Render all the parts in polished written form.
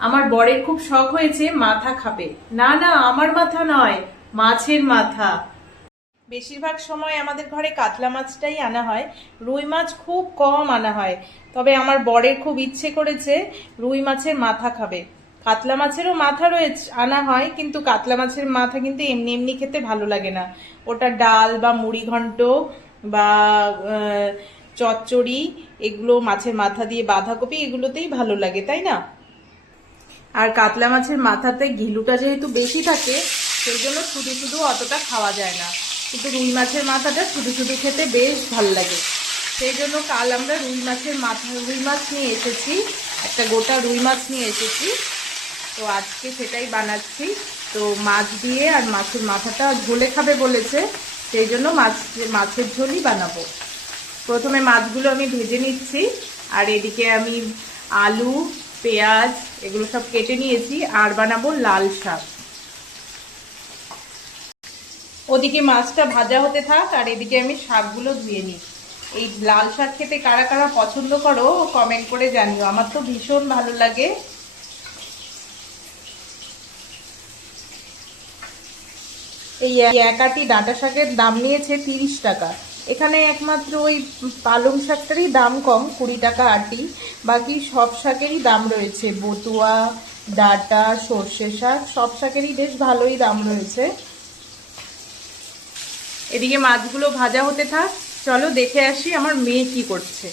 আমার বরের খুব শখ হয়েছে মাথা খাবে। না না, আমার মাথা নয়, মাছের মাথা। বেশিরভাগ সময় আমাদের ঘরে কাতলা মাছটাই আনা হয়, রুই মাছ খুব কম আনা হয়। তবে আমার বরের খুব ইচ্ছে করেছে রুই মাছের মাথা খাবে। কাতলা মাছেরও মাথা রয়েছে, আনা হয়, কিন্তু কাতলা মাছের মাথা কিন্তু এমনি এমনি খেতে ভালো লাগে না। ওটা ডাল বা মুড়ি ঘন্ট বা চচ্চড়ি, এগুলো মাছের মাথা দিয়ে বাঁধাকপি এগুলোতেই ভালো লাগে, তাই না? আর কাতলা মাছের মাথাতে ঘিলুটা যেহেতু বেশি থাকে, সেই জন্য শুধু শুধু অতটা খাওয়া যায় না। কিন্তু রুই মাছের মাথাটা শুধু শুধু খেতে বেশ ভালো লাগে। সেই জন্য কাল আমরা রুই মাছ নিয়ে এসেছি, একটা গোটা রুই মাছ নিয়ে এসেছি। তো আজকে সেটাই বানাচ্ছি। তো মাছ দিয়ে আর মাছের মাথাটা ঝোলে খাবে বলেছে, সেই জন্য মাছের ঝোলই বানাবো। প্রথমে মাছগুলো আমি ভেজে নিচ্ছি, আর এদিকে আমি আলু, পেঁয়াজ এগুলো সব কেটে নিয়েছি, আর বানাবো লাল শাক। ওদিকে মাছটা ভাজা হতে থাক, আর এদিকে আমি শাকগুলো ধুয়ে নিই। এই লাল শাক খেতে কারা কারা পছন্দ করো কমেন্ট করে জানিও, আমার তো ভীষণ ভালো লাগে। এই এক আঁটি ডাঁটা শাকের দাম নিয়েছে 30 টাকা। এখানে একমাত্র ওই পালং শাকটারই দাম কম, 20 টাকা আঁটি। বাকি সব শাকেরই দাম রয়েছে, বটুয়া, ডাঁটা, সর্ষে শাক, সব শাকেরই বেশ ভালোই দাম রয়েছে। এদিকে মাছগুলো ভাজা হতে থাক, চলো দেখে আসি আমার মেয়ে কি করছে।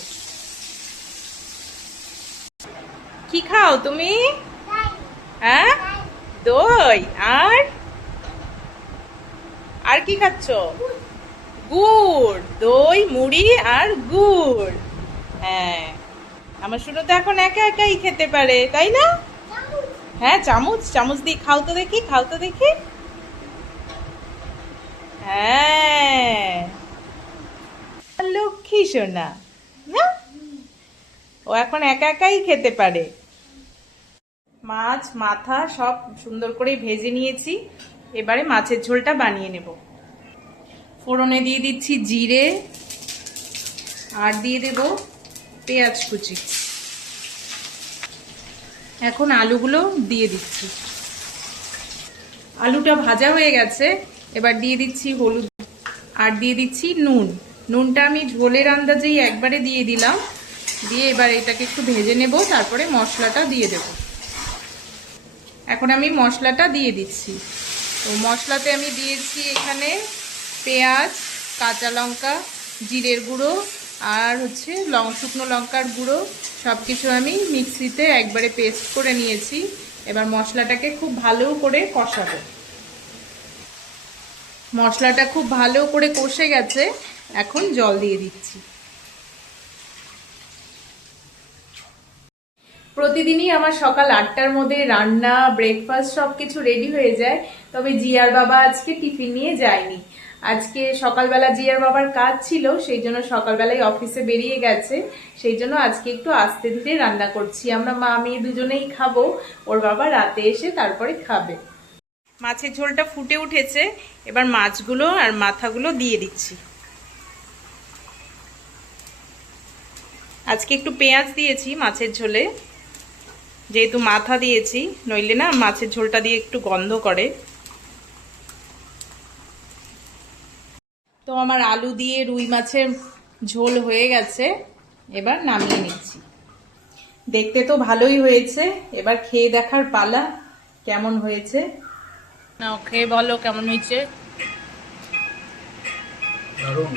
কি খাও তুমি? হ্যাঁ, দই। আর আর কি খাচ্ছ? গুড়, দই, মুড়ি আর গুড়। হ্যাঁ, আমার শুনো তো এখন একা একাই খেতে পারে, তাই না? হ্যাঁ, চামচ চামচ দিয়ে খাও তো দেখি, খাও তো দেখি। হ্যাঁ, লক্ষ্মী সোনা না, ও এখন একা একাই খেতে পারে। মাছ মাথা সব সুন্দর করে ভেজে নিয়েছি, এবারে মাছের ঝোলটা বানিয়ে নেব। ফোড়নে দিয়ে দিচ্ছি জিরে, আর দিয়ে দেব পেঁয়াজ কুচি। এখন আলুগুলো দিয়ে দিচ্ছি। আলুটা ভাজা হয়ে গেছে, এবার দিয়ে দিচ্ছি হলুদ, আর দিয়ে দিচ্ছি নুন। নুনটা আমি ঝোলের আন্দাজেই একবারে দিয়ে দিলাম। দিয়ে এবার এটাকে একটু ভেজে নেব, তারপরে মশলাটা দিয়ে দেব। এখন আমি মশলাটা দিয়ে দিচ্ছি। তো মশলাতে আমি দিয়েছি এখানে পেঁয়াজ, কাঁচা লঙ্কা, জিরের গুঁড়ো, আর হচ্ছে শুকনো লঙ্কার গুঁড়ো, সব কিছু আমি মিক্সিতে একবারে পেস্ট করে নিয়েছি। এবার মশলাটাকে খুব ভালো করে কষাবো। মশলাটা খুব ভালো করে কষে গেছে, এখন জল দিয়ে দিচ্ছি। প্রতিদিনই আমার সকাল 8টার মধ্যে রান্না, ব্রেকফাস্ট সবকিছু রেডি হয়ে যায়। তবে জিয়ার বাবা আজকে টিফিন নিয়ে যায়নি। আজকে সকালবেলা জিয়ার বাবার কাজ ছিল, সেই জন্য সকালবেলায় অফিসে বেরিয়ে গেছে। সেই জন্য আজকে একটু আস্তে ধীরে রান্না করছি। আমরা মা মেয়ে দুজনেই খাবো, ওর বাবা রাতে এসে তারপরে খাবে। মাছের ঝোলটা ফুটে উঠেছে, এবার মাছগুলো আর মাথাগুলো দিয়ে দিচ্ছি। আজকে একটু পেঁয়াজ দিয়েছি মাছের ঝোলে, যেহেতু মাথা দিয়েছি, নইলে না মাছের ঝোলটা দিয়ে একটু গন্ধ করে। তো আমার আলু দিয়ে রুই মাছের ঝোল হয়ে গেছে, এবার নামিয়ে নিচ্ছি। দেখতে তো ভালোই হয়েছে, এবার খেয়ে দেখার পালা কেমন হয়েছে। না, খেয়ে বলো কেমন হয়েছে। দারুণ।